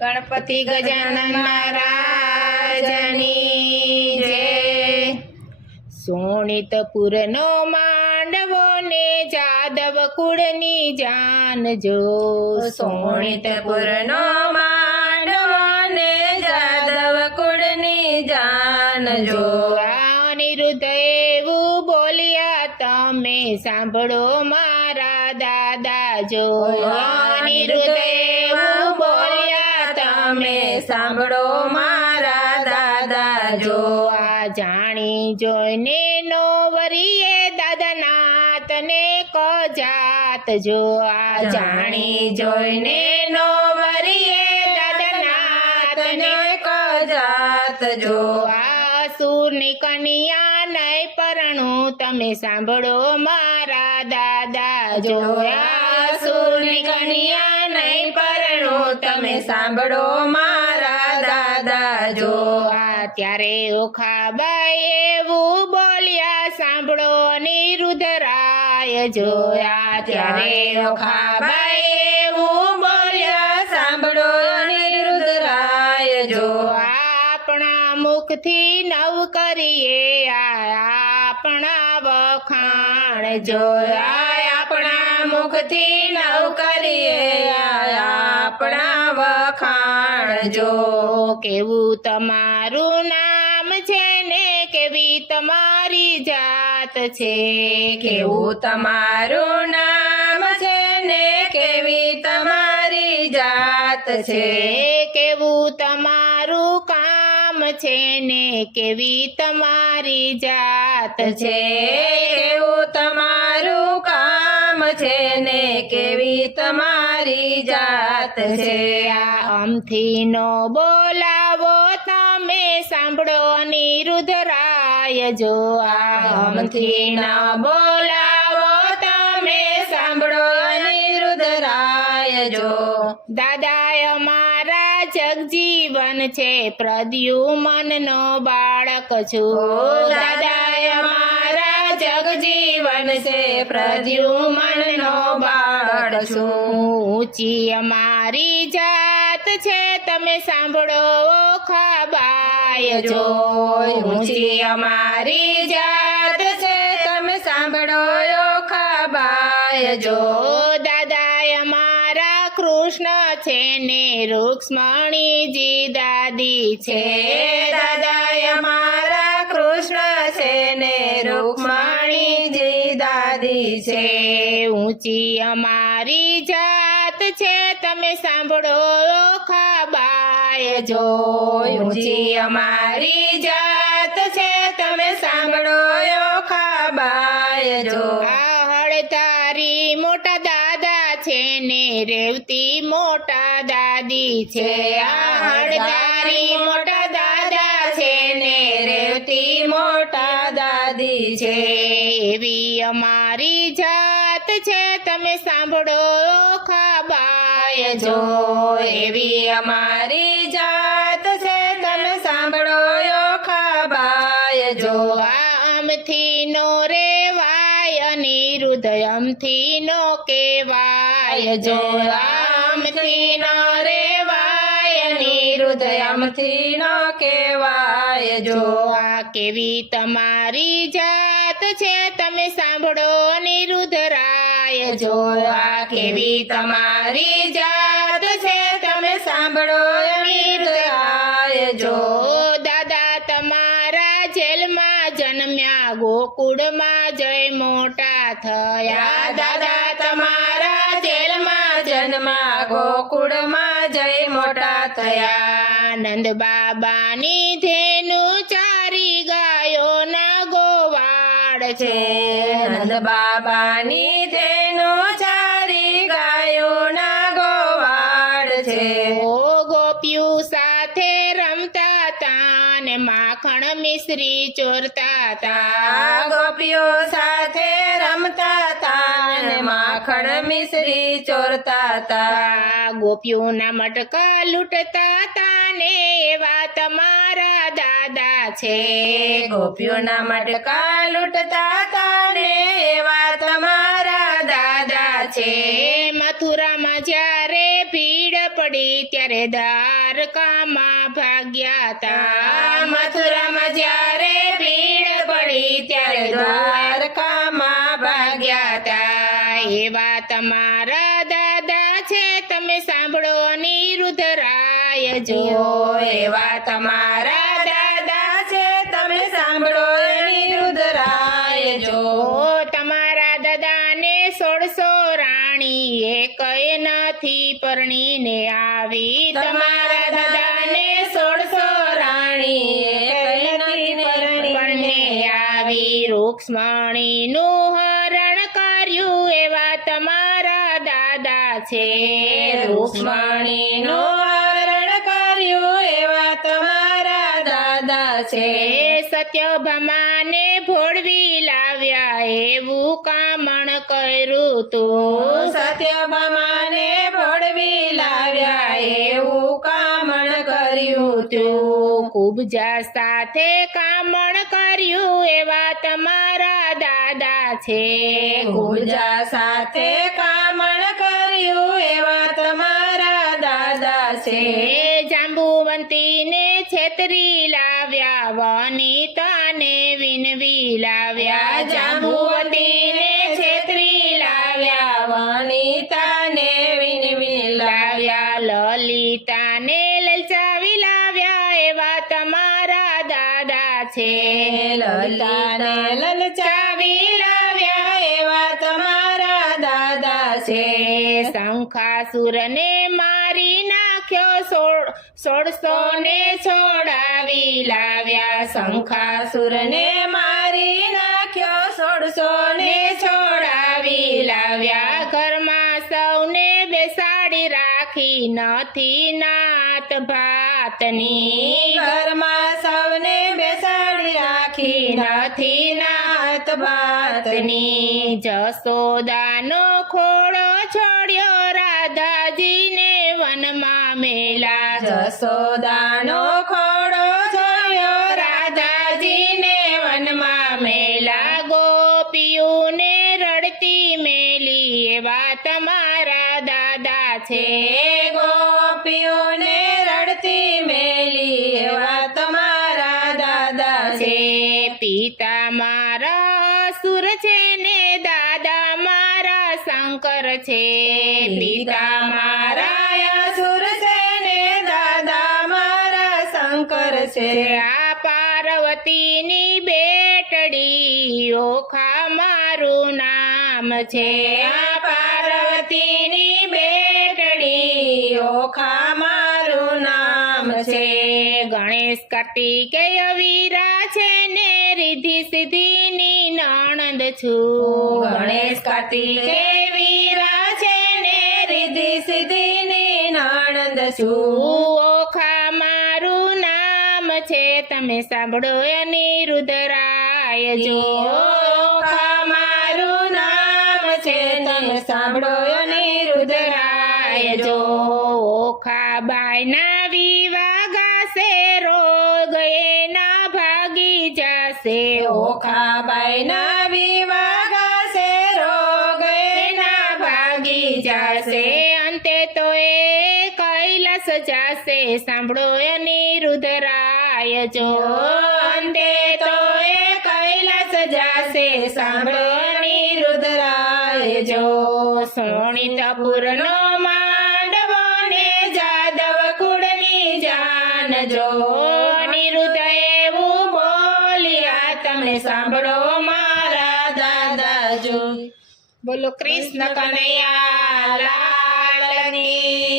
ગણપતિ ગજાનન મહારાજની જય. સોણિતપુરનો માંડવો ને જાદવ કુળની જાન જો. સોણિતપુરનો માંડવો ને જાદવ કુળની જાન જો. અનિરુદ્ધ એવું બોલ્યા તમે સાંભળો મારા દાદા જો. અનિરુદ્ધ સાંભળો મારા દાદા, જો આ જાણી જોઈને નો વરીએ દાદાના તને કજાત જો આ જાણી જોઈને નો વરીએ દાદાના તને કજાત જો આ નહીં પરણું તમે સાંભળો મારા દાદા. જોયા આ કનિયા નહીં પરણો તમે સાંભળો મારા દાદા. જો ત્યારે ઓખાબાઈ એવું બોલ્યા સાંભળો નિરુદ્ધરાય જોયા ત્યારે ઓખાબાઈ એવું બોલ્યા સાંભળો નિરુદ્રાય જો આપણા મુખથી નવ કરીએ આ આપણા વખાણ આપણા મુખ મુખથી નવ કરીએ આપણા વખાણ જો. કેવું તમારું નામ છે ને? કેવી તમારી જાત છે? કેવું તમારું નામ છે ને? કેવી તમારી જાત છે? છે કેવું તમારું કામ છે ને કેવી તમારી જાત છે? છે કેવું તમારું કામ છે ને કેવી તમારી જાત છે? આ અમથી નો બોલાવો તમે સાંભળો નિરુદરાય જો. આ અમથી ન બોલાવો તમે સાંભળો નિરુદ્રાય જો. દાદા અમારા જગજીવન છે. પ્રદ્યુમન નો બાળક છું. દાદા અમારા જગજીવન છે. પ્રદ્યુમન નો બાળક છું. ઊંચી અમારી જાત છે. તમે સાંભળો ખબાય જો. ઊંચી અમારી જાત છે. તમે સાંભળો ખબાય જો. છે ને રૂક્ષ્મણીજી દાદી છે. દાદા અમારા કૃષ્ણ છે ને રૂક્ષ્મણીજી દાદી છે. ઊંચી અમારી જાત છે તમે સાંભળો ખાબાય જો. ઊંચી અમારી જાત છે તમે સાંભળો ખાબાય જો. આ હળતારી મોટા ને રેવતી મોટા દાદી છે આ હળતારી મોટા દાદા છે ને રેવતી મોટા દાદી છે. એવી અમારી જાત છે, તમે સાંભળો ખાબાય જો. એવી અમારી જાત નિરુદયમથી નો કેવાય જો આમથી નો રેવાય, નિરુદયમથી હૃદયમથી ન કહેવાય. જો આ કેવી તમારી જાત છે, તમે સાંભળો નિરુદ્ધરાય. જો આ કેવી તમારી જાત છે, તમે સાંભળો નિરુદ્ધરાય. જો ગોકુળમાં જય મોટા થયા. દાદા તમારા જેલમાં જન્મા ગોકુળમાં જય મોટા થયા. આનંદ નંદ બાબાની ધેનું ચારી ગાયો ના ગોવાડ છે. નંદ બાબાની ધેનુ ચારી ગાયોના ગોવાડ છે. ઓ ગોપિયું સાથે રમતા તાને માખણ મિશ્રી ચોરતા તા. ગોપીઓ સાથે રમતા તા માખણ મિશ્રી ચોરતા તા. ગોપિયુંના મટકા લૂંટતા તા ને એવા તમારા દાદા છે. ગોપીઓના મટકા લૂંટતા તા ને એવા તમારા છે. મથુરામાં જ્યારે ભીડ પડી ત્યારે દ્વારકામાં ભાગ્યા તા મથુરામાં જ્યારે ભીડ પડી ત્યારે દ્વારકામાં ભાગ્યા તા એવા તમારા દાદા છે, તમે સાંભળો નિરુદ્ધરાય જો એવા તમારા રૂક્ષ્મણીનું હરણ કર્યું. એવા તમારા દાદા છે. રૂક્ષ્મણીનું હરણ કર્યું. એવા તમારા દાદા છે. સત્યભામાને ભોળવી લાવ્યા. એવું કામણ કર્યું તું. સત્યભામાને એવું કામણ કર્યું તું. કુબજા સાથે કામણ કર્યું એવા તમારા દાદા છે. કુબજા સાથે કામણ કર્યું એવા તમારા દાદા છે. જાંબુવંતીને છેતરી લાવ્યા વનિતાને વિનવી લાવ્યા. જાંબુવતીને લલિતાને લલચાવી લાવ્યા એવા તમારા દાદા છે. શંખાસુરને મારી નાખ્યો સોળ સોળસો ને છોડાવી લાવ્યા. શંખાસુરને મારી નાખ્યો સોળસો ને છોડાવી લાવ્યા. ઘરમાં સૌને બેસાડી રાખી નથી નાત ભાતની. ઘરમાં સૌને બેસાડી રાખી નથી નાત વાતની જસોદાનો ખોળો છોડ્યો રાધાજીને વનમાં મેલા. જસોદાનો ખોડો મારા સુર છે ને દાદા મારા શંકર છે. પિતા મારા સુર છે ને દાદા મારા શંકર છે. આ પાર્વતીની બેટડી ઓખા મારું નામ છે. આ પાર્વતીની બેટડી ઓખા ગણેશ કાર્તિકેય વીરા છે ને રિધિ સિદ્ધિની નણંદ છું. ગણેશ કાર્તિકે વીરા છે ને રિધિ સિદ્ધિની નણંદ છું. ઓખા મારું નામ છે તમે સાંભળો અનિરુદ્ધરાય જો. ઓખા મારું નામ છે તમે સાંભળો અનિરુદ્ધરાય જો. ઓખા બાયના વિવાગાશે બાઈના વિવાહ છે રોગ એના ભાગી જાશે. અંતે તો એ કૈલાસ જશે. સાંભળો અનિરુદ્ધરાય જો. અંતે તો એ કૈલાસ જાશે. સાંભળો અનિરુદ્ધરાય જો. સોણિતપુરનો માંડવો ને જાદવ કુળની જાન જો. અનિરુદ્ધ એવું બોલ્યા તમે સાંભળો આવજો બોલો કૃષ્ણ કનૈયા લાલની